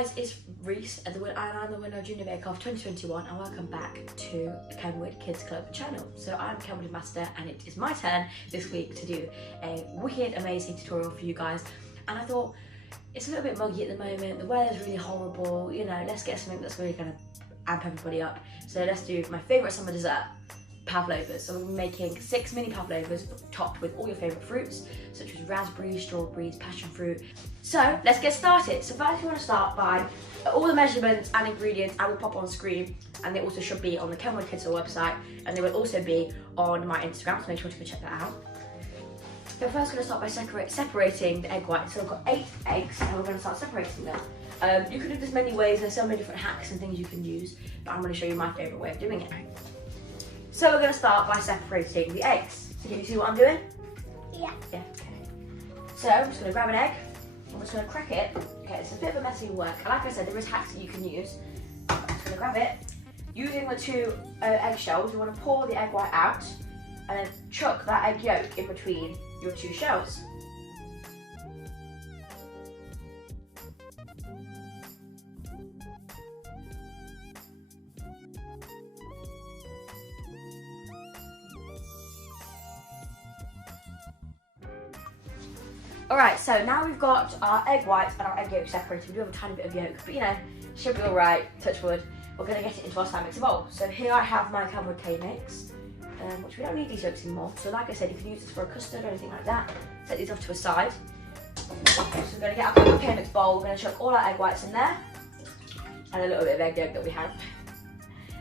guys, it's Reece and I'm the winner of Junior Bake Off 2021 and welcome back to the Kenwood Kids Club channel. So I'm Kenwood Ambassador and it is my turn this week to do a wicked amazing tutorial for you guys. And I thought, it's a little bit muggy at the moment, the weather's really horrible, you know, let's get something that's really going to amp everybody up. So let's do my favourite summer dessert, pavlovas. So we're making 6 mini pavlovas topped with all your favourite fruits such as raspberries, strawberries, passion fruit. So let's get started. So first we want to start by all the measurements and ingredients I will pop on screen, and they also should be on the Kenwood Kids Club website, and they will also be on my Instagram, so make sure to go check that out. So first we're going to start by separating the egg whites. So I've got 8 eggs and we're going to start separating them. You can do this many ways, there's so many different hacks and things you can use, but I'm going to show you my favourite way of doing it. So we're going to start by separating the eggs. So can you see what I'm doing? Yeah. Yeah, okay. So I'm just going to grab an egg, I'm just going to crack it. Okay, it's a bit of a messy work. And like I said, there is hacks that you can use. I'm just going to grab it. Using the 2 eggshells, you want to pour the egg white out and then chuck that egg yolk in between your 2 shells. Alright, so now we've got our egg whites and our egg yolk separated. We do have a tiny bit of yolk, but you know, should be alright, touch wood. We're going to get it into our stand mixer bowl. So here I have my Kenwood K-Mix, which we don't need these yolks anymore. So like I said, you can use this for a custard or anything like that. Set these off to a side. So we're going to get our K-Mix bowl, we're going to chuck all our egg whites in there, and a little bit of egg yolk that we have.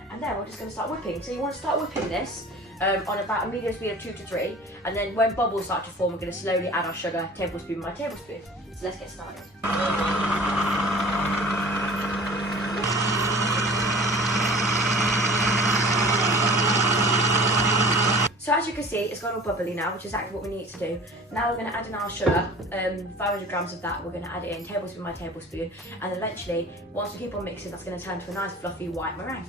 And then we're just going to start whipping. So you want to start whipping this on about a medium speed of 2 to 3, and then when bubbles start to form, we're going to slowly add our sugar, tablespoon by tablespoon. So let's get started. So as you can see, it's got all bubbly now, which is exactly what we need to do. Now we're going to add in our sugar, 500 grams of that, we're going to add it in tablespoon by tablespoon, and eventually, once we keep on mixing, that's going to turn to a nice fluffy white meringue.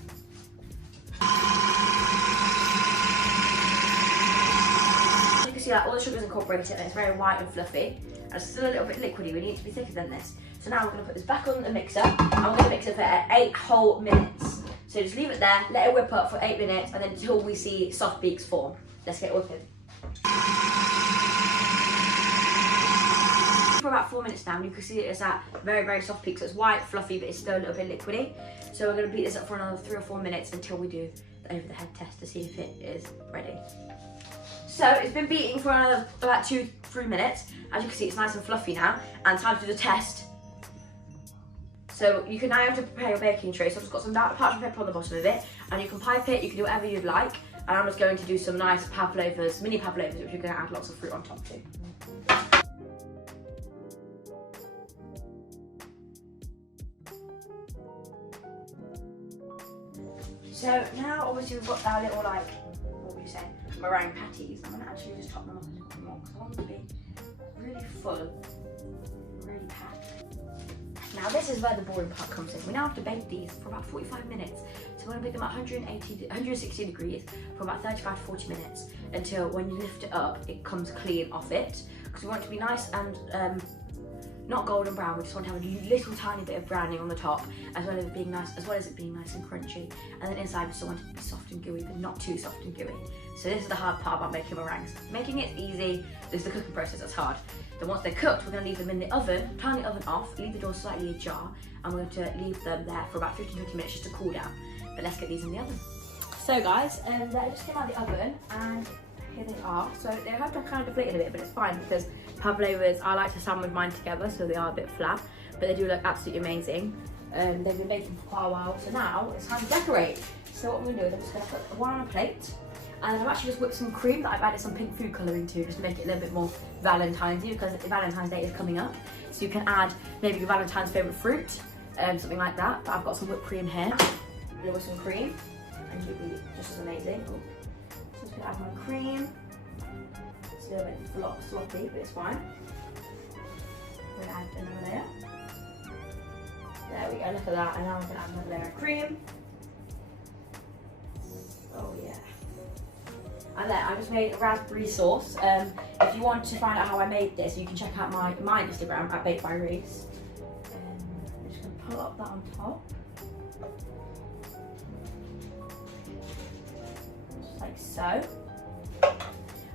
See that all the sugar's incorporated and it's very white and fluffy, and it's still a little bit liquidy. We need it to be thicker than this. So now we're going to put this back on the mixer and we're going to mix it for 8 whole minutes. So just leave it there, let it whip up for 8 minutes, and then until we see soft beaks form. Let's get whipping. For about 4 minutes now, you can see it's at very, very soft peaks. So it's white, fluffy, but it's still a little bit liquidy. So we're going to beat this up for another 3 or 4 minutes until we do the over the head test to see if it is ready. So it's been beating for another about 2-3 minutes. As you can see, it's nice and fluffy now, and time to do the test. So you can now have to prepare your baking tray. So I've just got some parchment paper on the bottom of it, and you can pipe it, you can do whatever you'd like. And I'm just going to do some nice pavlovas, mini pavlovas, which you're going to add lots of fruit on top to. So now obviously we've got our little, like, what would you say, meringue patties. I'm going to actually just top them up a little bit more because I want them to be really full, really packed. Now this is where the boring part comes in. We now have to bake these for about 45 minutes. So we're going to bake them at 160 degrees for about 35 to 40 minutes until when you lift it up, it comes clean off it. Because we want it to be nice and not golden brown. We just want to have a little tiny bit of browning on the top, as well as it being nice, and crunchy. And then inside we still want it to be soft and gooey, but not too soft and gooey. So this is the hard part about making meringues. Making it easy, it's the cooking process that's hard. Then once they're cooked, we're going to leave them in the oven, turn the oven off, leave the door slightly ajar, and we're going to leave them there for about 15-20 minutes just to cool down. But let's get these in the oven. So guys, they just came out of the oven, and here they are. So they have to kind of deflated a bit, but it's fine because pavlovas, I like to sandwich mine together, so they are a bit flat, but they do look absolutely amazing. They've been baking for quite a while, so now it's time to decorate. So what I'm going to do is I'm just going to put one on a plate, and I've actually just whipped some cream that I've added some pink food colouring to, just to make it a little bit more Valentine's-y, because Valentine's Day is coming up. So you can add maybe your Valentine's favourite fruit, something like that. But I've got some whipped cream here, a little some cream, and it'll be just as amazing. So I'm just going to add my cream. It's a little bit sloppy, but it's fine. We're going to add another layer. There we go, look at that. And now I'm going to add another layer of cream. Oh yeah. And then I just made a raspberry sauce. If you want to find out how I made this, you can check out my Instagram at Baked by Reece. I'm just going to plop that on top. Just like so.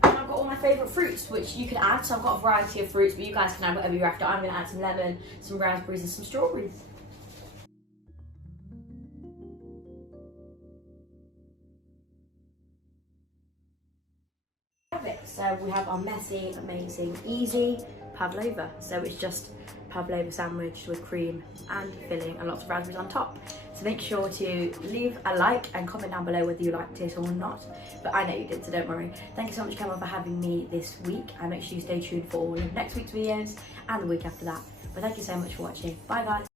And I've got all my favourite fruits, which you can add. So I've got a variety of fruits, but you guys can add whatever you're after. I'm going to add some lemon, some raspberries and some strawberries. So we have our messy, amazing, easy pavlova. So it's just pavlova sandwich with cream and filling and lots of raspberries on top. So make sure to leave a like and comment down below whether you liked it or not. But I know you did, so don't worry. Thank you so much, Kenwood, for having me this week. And make sure you stay tuned for all of next week's videos and the week after that. But thank you so much for watching. Bye guys.